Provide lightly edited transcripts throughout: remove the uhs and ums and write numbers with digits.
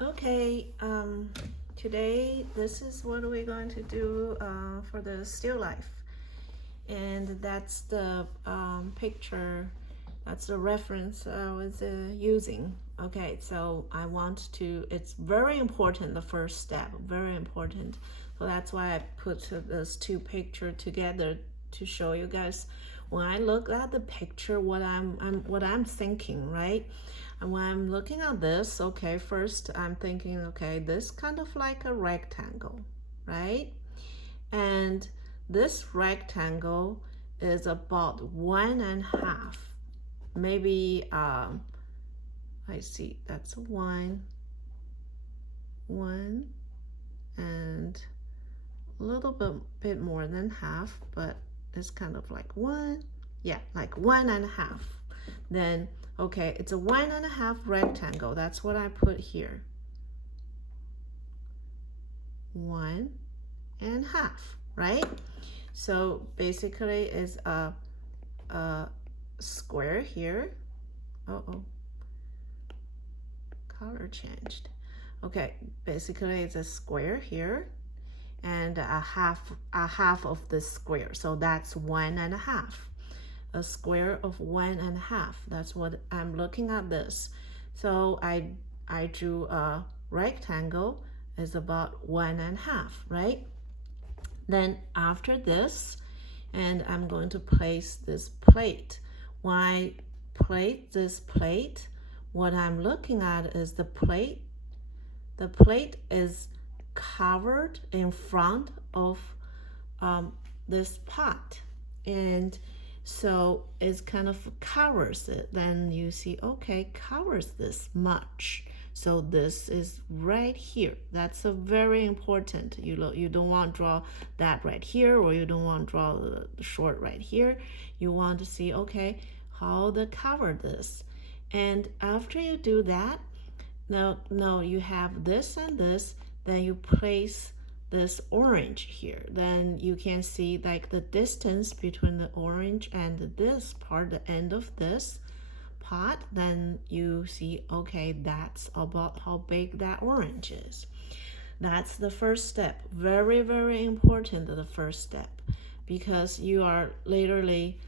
Okay, today this is what we're going to do for the still life. And that's the picture, that's the reference I was using. Okay, so I want to, it's very important, the first step, very important. So that's why I put those two pictures together to show you guys when I look at the picture what I'm thinking, right? And when I'm looking at this, okay, first I'm thinking, okay, this kind of like a rectangle, right? And this rectangle is about 1.5. Maybe I see that's one, and a little bit more than half, but it's kind of like one, yeah, like 1.5. Then okay, it's a 1.5 rectangle. That's what I put here. 1.5, right? So basically it's a square here. Oh, color changed. Okay, basically it's a square here and a half of the square. So that's 1.5. A square of 1.5. That's what I'm looking at this. So I drew a rectangle is about 1.5, right? Then after this, and I'm going to place this plate. When I place this plate, what I'm looking at is the plate. The plate is covered in front of this pot, and so it kind of covers it. Then you see, okay, covers this much. So this is right here. That's a very important. You don't want to draw that right here, or you don't want to draw the short right here. You want to see, okay, how to cover this. And after you do that, now you have this and this, then you place this orange here. Then you can see like the distance between the orange and this part, the end of this pot. Then you see, okay, that's about how big that orange is. That's the first step. Very, very important, the first step, because you are literally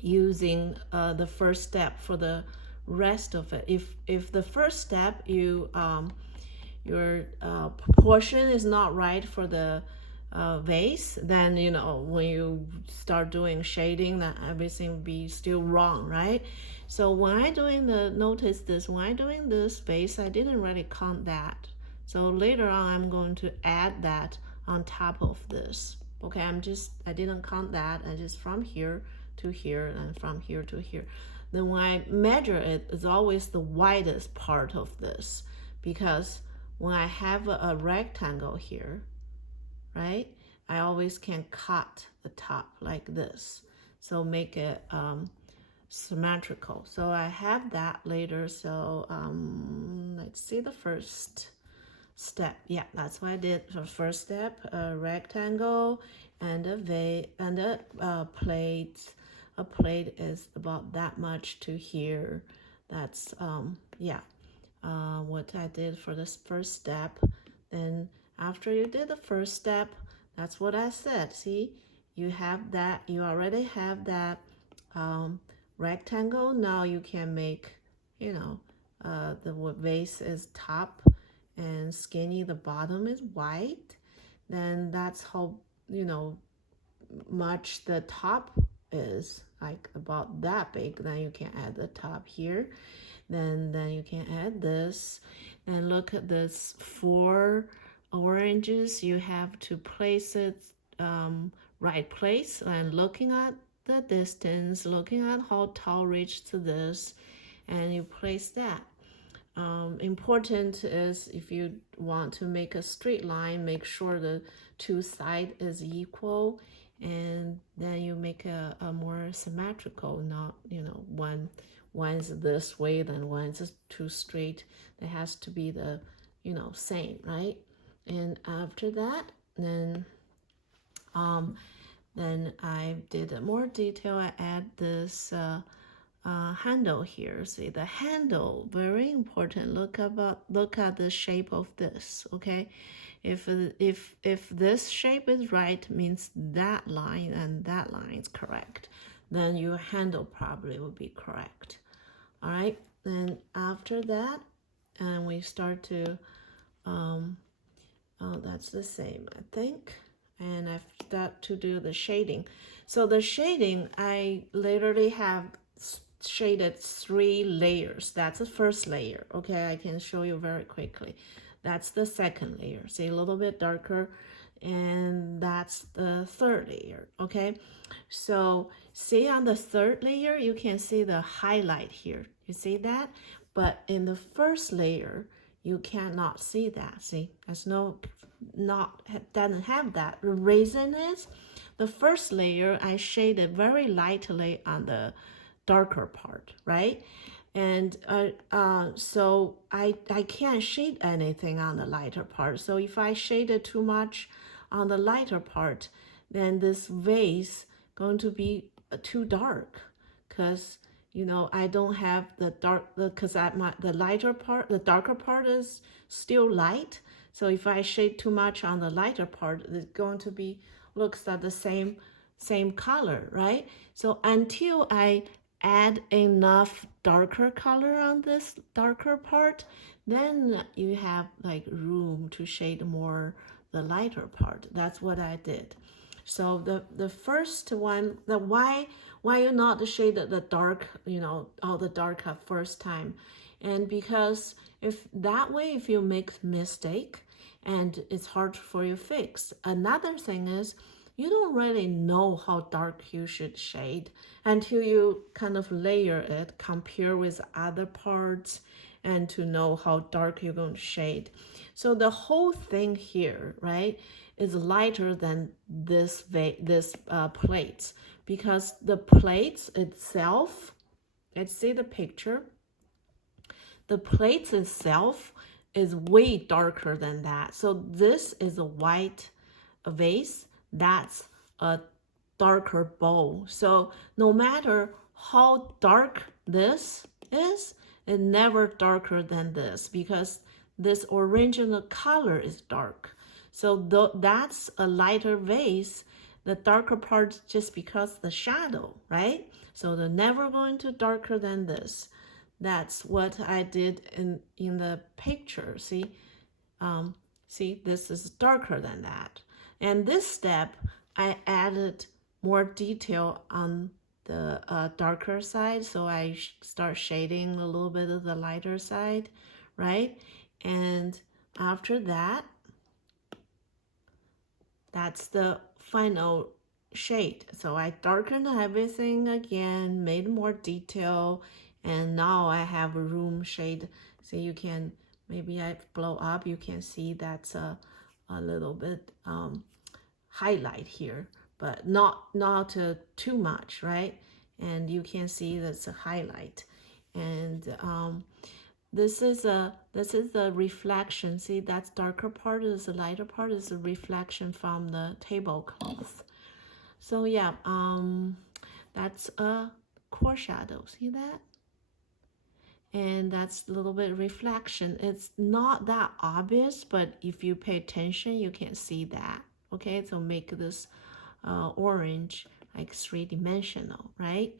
using the first step for the rest of it. If the first step your proportion is not right for the vase, then when you start doing shading, that everything will be still wrong, right? So when I doing notice this, when I doing this vase, I didn't really count that. So later on, I'm going to add that on top of this. Okay, I didn't count that. I just from here to here and from here to here. Then when I measure it, it's always the widest part of this, because when I have a rectangle here, right, I always can cut the top like this. So make it symmetrical. So I have that later. So let's see the first step. Yeah, that's what I did. The first step, a rectangle and a plate. A plate is about that much to here. That's yeah, what I did for this first step. Then after you did the first step, that's what I said. See, you have that. You already have that rectangle. Now you can make, the vase is top and skinny, the bottom is white. Then that's how much the top is, like about that big. Then you can add the top here. Then you can add this. Then look at this 4 oranges. You have to place it right place, and looking at the distance, looking at how tall reach to this, and you place that. Important is, if you want to make a straight line, make sure the two sides is equal, and then you make a more symmetrical, not one's this way, then one's too straight. It has to be the same, right? And after that, then I did more detail. I add this handle here. See the handle, very important. Look at the shape of this. Okay, if this shape is right, means that line and that line is correct, then your handle probably will be correct. All right, then after that, and we start to oh, that's the same, I think. And I start to do the shading. So the shading, I literally have shaded 3 layers. That's the first layer. Okay, I can show you very quickly. That's the second layer. See, a little bit darker. And that's the third layer. Okay, so see on the third layer, you can see the highlight here. You see that? But in the first layer, you cannot see that. See, there's doesn't have that. The reason is the first layer I shaded very lightly on the darker part, right? And so I can't shade anything on the lighter part. So if I shaded too much on the lighter part, then this vase going to be too dark, because I don't have the dark, because the lighter part, the darker part is still light. So if I shade too much on the lighter part, it's going to be looks at the same color, right? So until I add enough darker color on this darker part, then you have like room to shade more the lighter part. That's what I did. So the first one, the why you not shade the dark, all the dark at first time, and because if that way, if you make mistake and it's hard for you fix. Another thing is you don't really know how dark you should shade until you kind of layer it, compare with other parts, and to know how dark you're going to shade. So the whole thing here, right, is lighter than this plates, because the plates itself, let's see the picture, the plates itself is way darker than that. So this is a white vase, that's a darker bowl. So no matter how dark this is, it's never darker than this, because this original color is dark. So that's a lighter vase. The darker part just because the shadow, right? So they're never going to darker than this. That's what I did in the picture. See, this is darker than that. And this step, I added more detail on the darker side. So I start shading a little bit of the lighter side, right? And after that, that's the final shade. So I darkened everything again, made more detail, and now I have a room shade. So you can, maybe I blow up, you can see that's a little bit highlight here, but not too much, right? And you can see that's a highlight. And this is the reflection. See, that's darker part is the lighter part is a reflection from the tablecloth. So yeah, that's a core shadow. See that? And that's a little bit reflection. It's not that obvious, but if you pay attention, you can see that. Okay, so make this orange like 3-dimensional, right?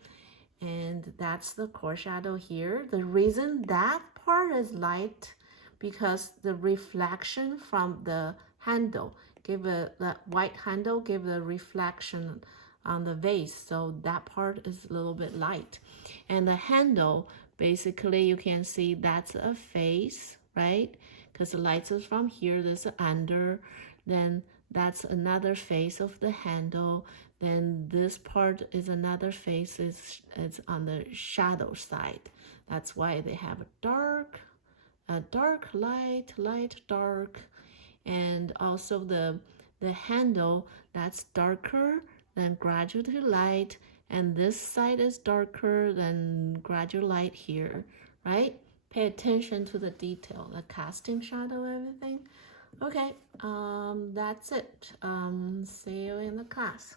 And that's the core shadow here. The reason that part is light, because the reflection from the handle the white handle give the reflection on the vase, so that part is a little bit light. And the handle, basically you can see that's a face, right? Because the light is from here, there's under, then that's another face of the handle. Then this part is another face, is on the shadow side. That's why they have a dark, light, dark. And also the handle, that's darker, then gradually light. And this side is darker, then gradual light here, right? Pay attention to the detail, the casting shadow, everything. Okay, that's it. See you in the class.